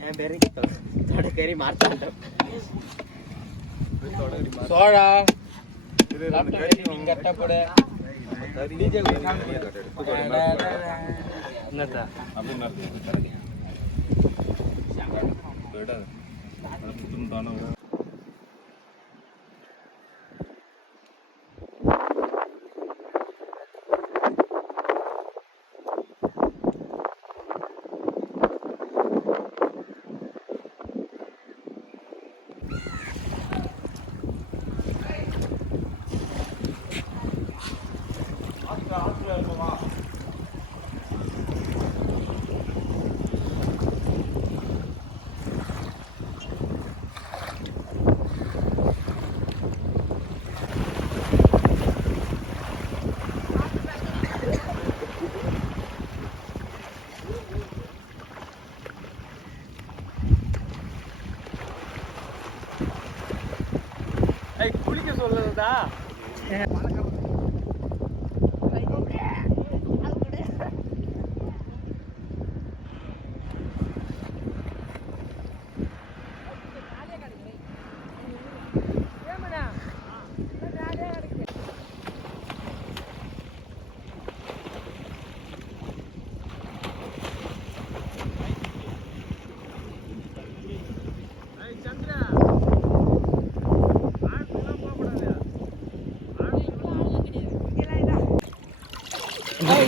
என் பேரு தொடக்கறி மார்த்தாண்டம் சோழா கட்டப்படு என்னத்தா have.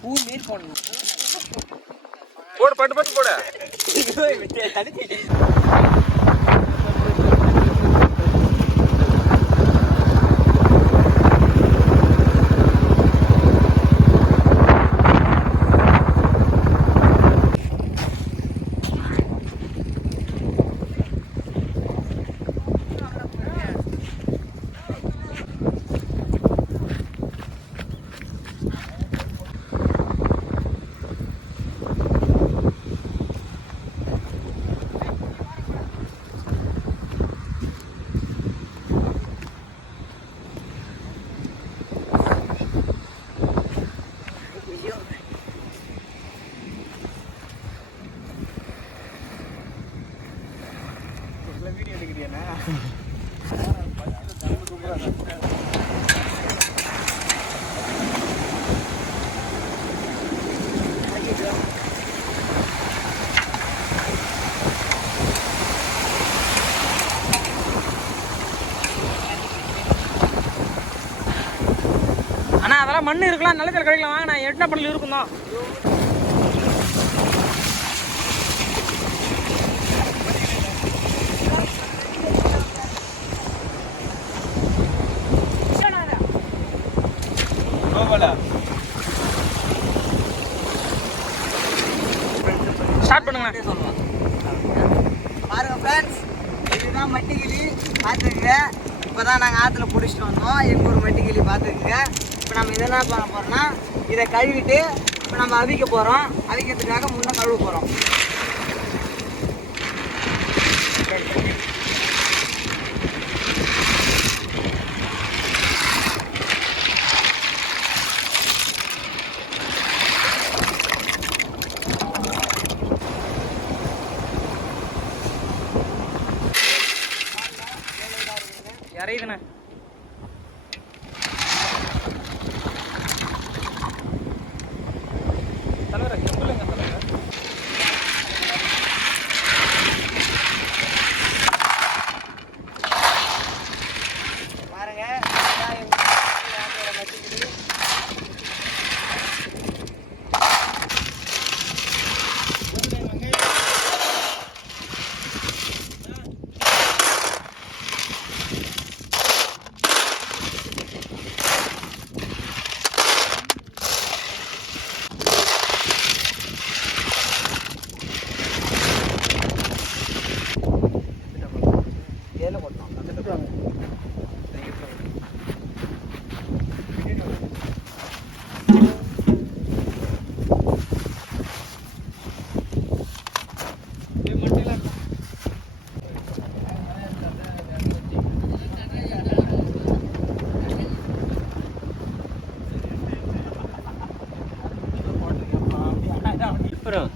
பூ நீர் போடணும் போடு. பட்டு பட்டு போடு மண்ணு இருக்கலாம் நிலத்தில் கிடைக்கலாம் வாங்க நான் எட்டுனா பண்ணல இருக்கும் தான். ஸ்டார்ட் பண்ணுங்க பாருங்க ஃப்ரெண்ட்ஸ் இதுதான் மட்டிக்கிளி பார்த்துக்குங்க இப்போ தான் நாங்கள் ஆற்றுல பிடிச்சிட்டு வந்தோம் எங்கள் ஊர் மட்டிக்கிளி பார்த்துக்குங்க இப்போ நம்ம இதை என்ன பண்ண போகிறோம்னா இதை கழுவிட்டு இப்போ நம்ம அவிக்க போகிறோம் அவிக்கிறதுக்காக முன்னே கழுவ போகிறோம்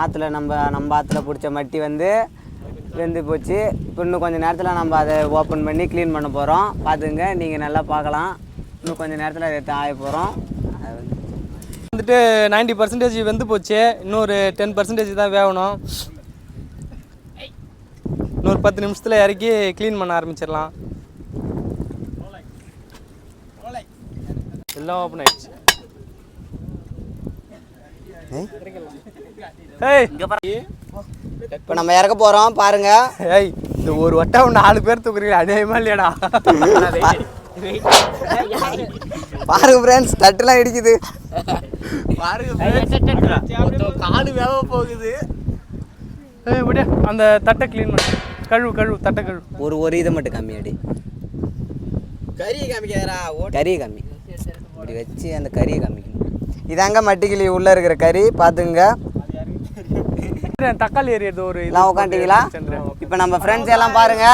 ஆற்றுல நம்ம நம்ம ஆற்றுல பிடிச்ச மட்டி வந்து வெந்து போச்சு. இப்போ இன்னும் கொஞ்சம் நேரத்தில் நம்ம அதை ஓப்பன் பண்ணி க்ளீன் பண்ண போகிறோம் பார்த்துங்க நீங்கள் நல்லா பார்க்கலாம் இன்னும் கொஞ்சம் நேரத்தில் அதை ஆய போகிறோம் வந்துட்டு நைன்டி பர்சன்டேஜ் வெந்து போச்சு. இன்னொரு டென் பர்சன்டேஜ் தான் வேகணும். இன்னொரு பத்து நிமிஷத்தில் இறக்கி க்ளீன் பண்ண ஆரம்பிச்சிடலாம். எல்லாம் ஓப்பன் ஆயிடுச்சு. இப்போ நம்ம இறக்க போகிறோம் பாருங்க. ஏய் இந்த ஒரு வட்டம் நாலு பேர் தூக்குறீங்க அநியாயமா இல்லையாடா? பாருங்க ஃப்ரெண்ட்ஸ் தட்டுலாம் இடிக்குது. காடு வேக போகுது. ஏய் அந்த தட்டை க்ளீன் பண்ணு. கழுவு கழுவு தட்டை கழுவு. ஒரு ஒரு இதை மட்டும் கம்மியாடி கறி காமிக்காதரா கறியை கம்மி இப்படி வச்சு அந்த கறியை காமிக்கணும். இதாங்க மட்டிக்கிளி உள்ளே இருக்கிற கறி. பார்த்துங்க தக்காளி எறியது ஒரு இது எல்லாம் உட்காந்துட்டீங்களா இப்போ நம்ம ஃப்ரெண்ட்ஸ் எல்லாம் பாருங்க.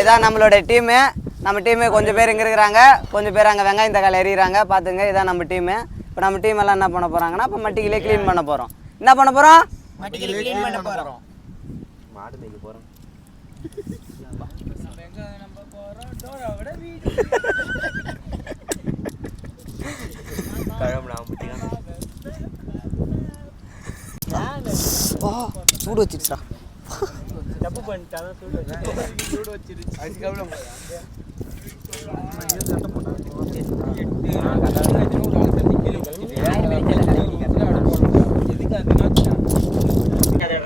இதான் நம்மளோட டீமு நம்ம டீமு கொஞ்சம் பேர் இங்கே இருக்கிறாங்க. கொஞ்சம் பேர் அங்கே வெங்காயம் தக்காளி எறிகிறாங்க பார்த்துங்க இதான் நம்ம டீமு இப்போ நம்ம டீம் எல்லாம் என்ன பண்ண போகிறாங்கன்னா இப்போ மட்டிக்கிலே க்ளீன் பண்ண போகிறோம் என்ன பண்ண போகிறோம் மாடு மேய்க்க போறோம். சூடு வச்சிருச்சா தப்பு பண்ணிட்டாதான் சூடு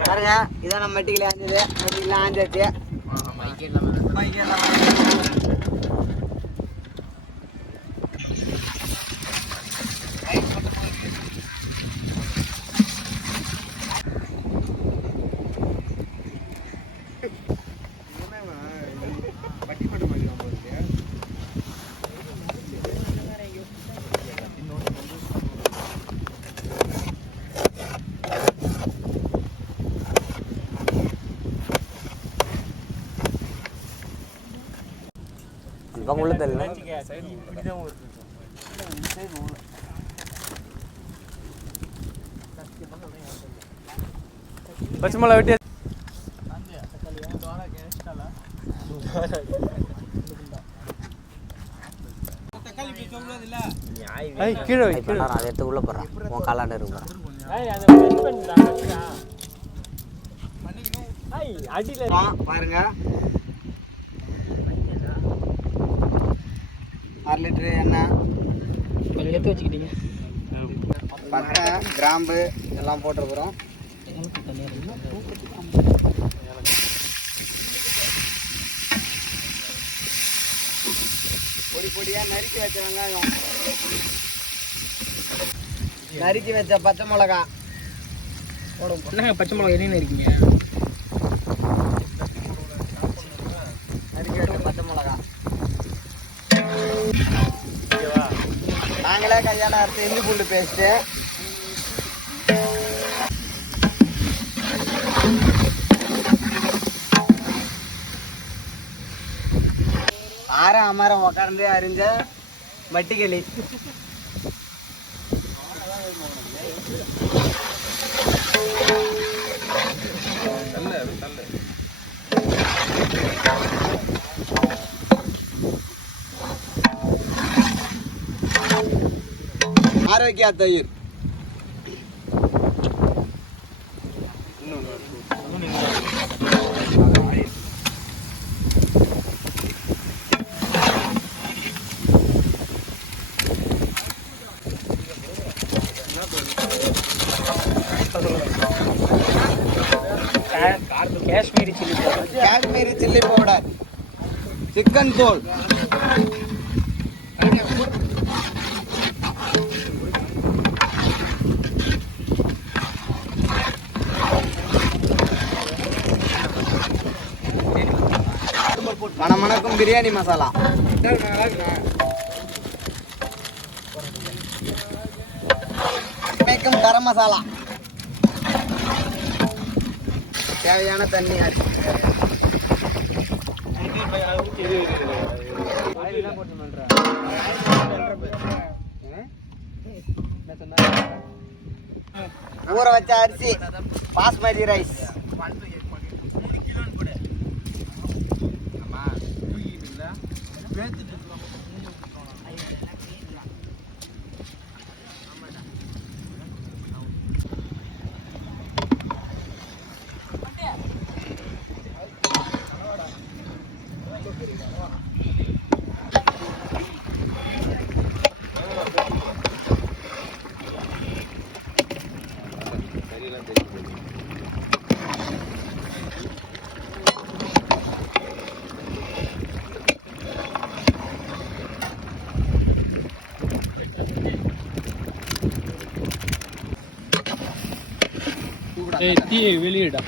பாருங்க இதான் நம்ம மட்டிக்கிலே ஆஞ்சது மட்டிக்கிலே ஆஞ்சாச்சு அந்த பக்கம் உள்ள தெரியல பச்சை மிளகா வெட்டி கீழே நான் அதை எடுத்து உள்ளே போடுறேன் உன் காலாண்ட இருக்கும் பாருங்க. அரை லிட்டரு எண்ணெய் எடுத்து வச்சுக்கிட்டீங்க. பட்டை கிராம்பு எல்லாம் போட்டுருக்குறோம் பொடி பொடியாக நறுக்கி வச்ச வெங்காயம். நறுக்கி வச்ச பச்சை மிளகா என்னங்க பச்சை மிளகா என்ன இருக்கீங்க நறுக்கி வச்ச பச்சை மிளகா சரியான அரைச்ச இஞ்சி புல்லு பேஸ்ட்டு ஆரம் அமரம் உக்காந்து அறிஞ்ச மட்டிக்களி है क्या तयर? येईल चिल्ली पाउडर चिकन तोल மணமணக்கும் பிரியாணி மசாலா. மேக்கும் கரம் மசாலா. தேவையான தண்ணி ஊற வச்ச அரிசி பாஸ்மதி ரைஸ். Evet. தீ வெளியிடா.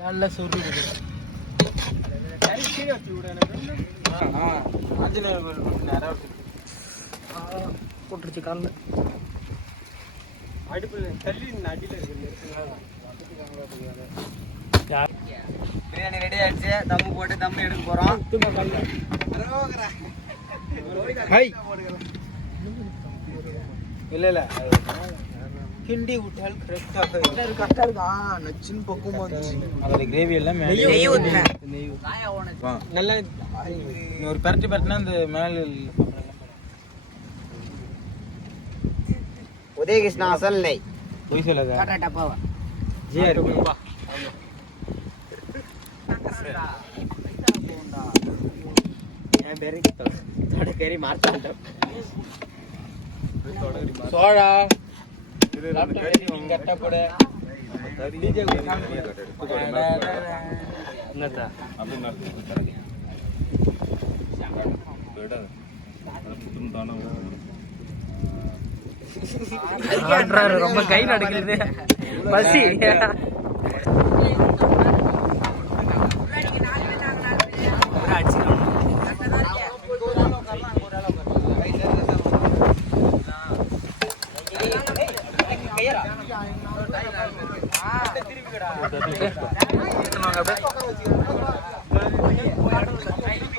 நல்லா சொல்லிடுது போட்டுருச்சு காலில். அடுப்பில் தள்ளி அடியில் பிரியாணி ரெடி ஆயிடுச்சு. தம்மு போட்டு தம்மு எடுக்க போறோம். ஹை. இல்ல இல்ல. கிண்டி விட்டால் கரெக்டாக கரெக்டாக இருக்கா நச்சின் பக்குவமா இருந்துச்சு. அதோட கிரேவி எல்லாம் மேலே நெய் ஊத்துனேன். நல்லா ஒரு பெரட்டி பெரட்டினா அந்த மேலே உதயகிருஷ்ணா அசல் நெய். பொய் சொல்லாத. டப்பாவா ஜிஆர் என் பேரு தொடக்கறி மார்த்தாண்டம். சோழா ரொம்ப கை நடக்குது. பசி.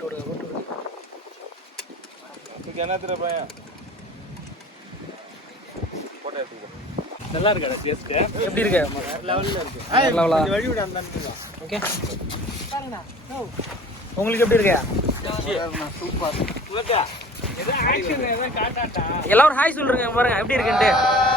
மியூசிக் நல்லா இருக்கா டேஸ்ட் எப்படி இருக்கு? லெவல்ல இருக்கு. லெவலா ஓகே. உங்களுக்கு எப்படி இருக்கு? எல்லாரும் ஹாய் சொல்றீங்க பாருங்க எப்படி இருக்குன்ட்டு. சூப்பர்